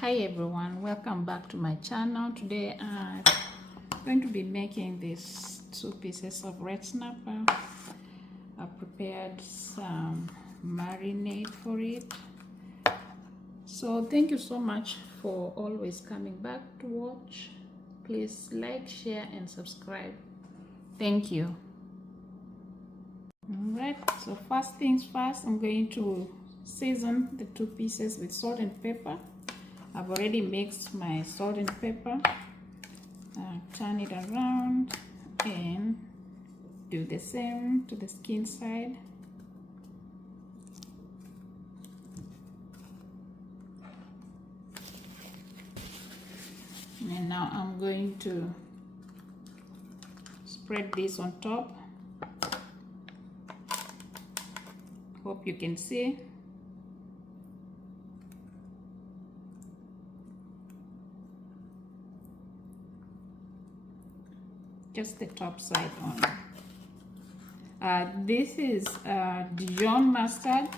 Hi everyone, welcome back to my channel. Today I'm going to be making these 2 pieces of red snapper. I've prepared some marinade for it. So thank you so much for always coming back to watch. Please like, share and subscribe. Thank you. Alright, so first things first, I'm going to season the 2 pieces with salt and pepper. I've already mixed my salt and pepper. Turn it around and do the same to the skin side. And now I'm going to spread this on top. Hope you can see. Just the top side only. This is Dijon mustard,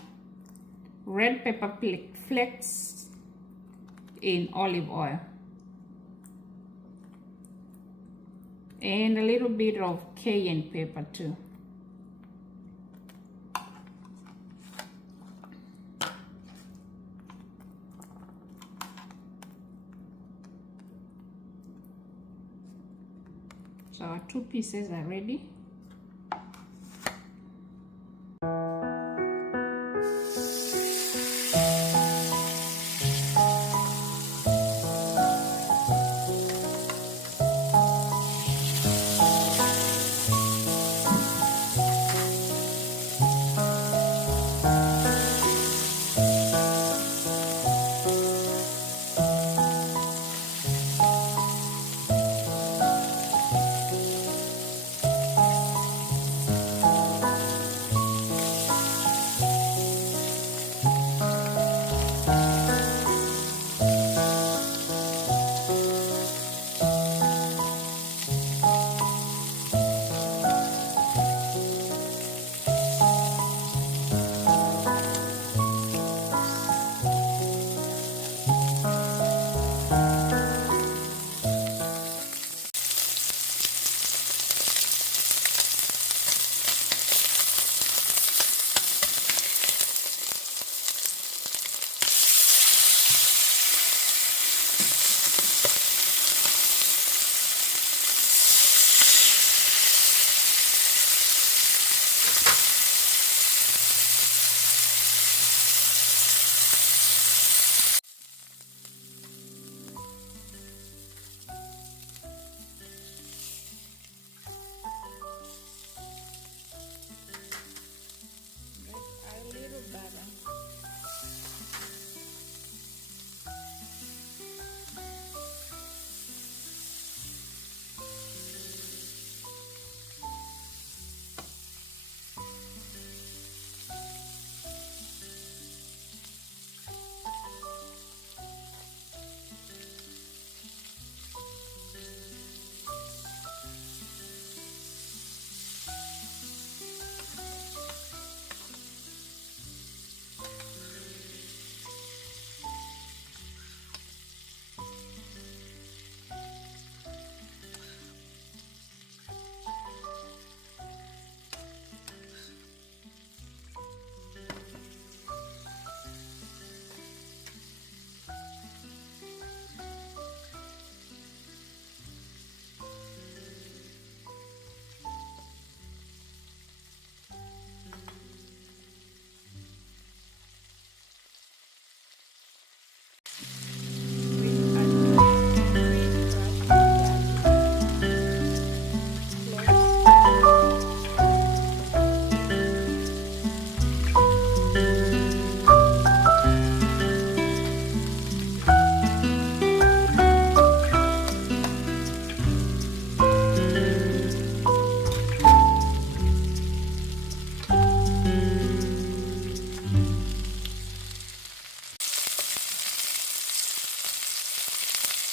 red pepper flakes in olive oil, and a little bit of cayenne pepper too. So our 2 pieces are ready.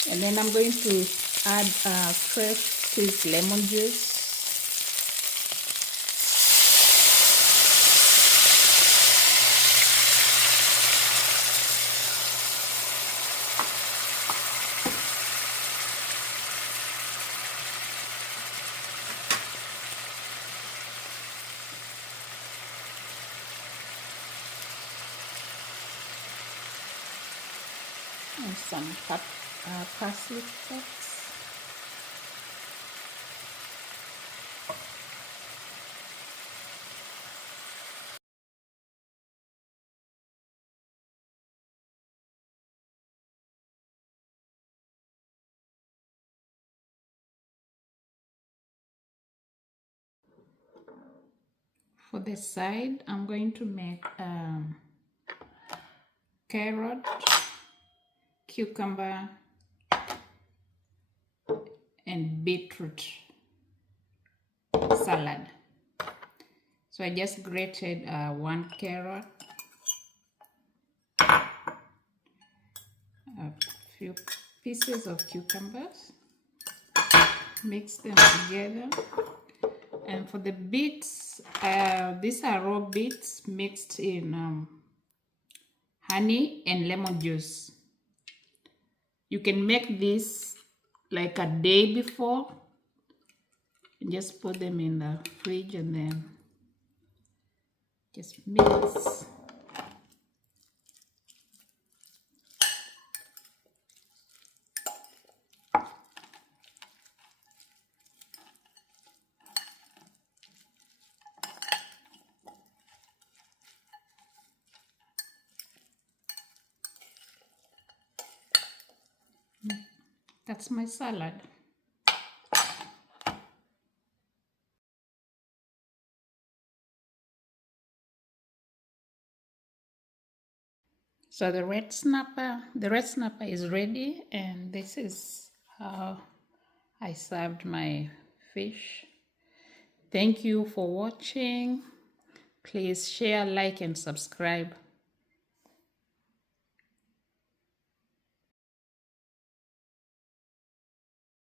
And then I'm going to add fresh squeezed lemon juice. some parsley cuts. For the side, I'm going to make carrot, cucumber, and beetroot salad. So I just grated 1 carrot, a few pieces of cucumbers, mix them together. And for the beets, these are raw beets mixed in honey and lemon juice. You can make this like a day before and just put them in the fridge and then just mix. That's my salad. So the red snapper is ready, and this is how I served my fish. Thank you for watching. Please share, like, and subscribe.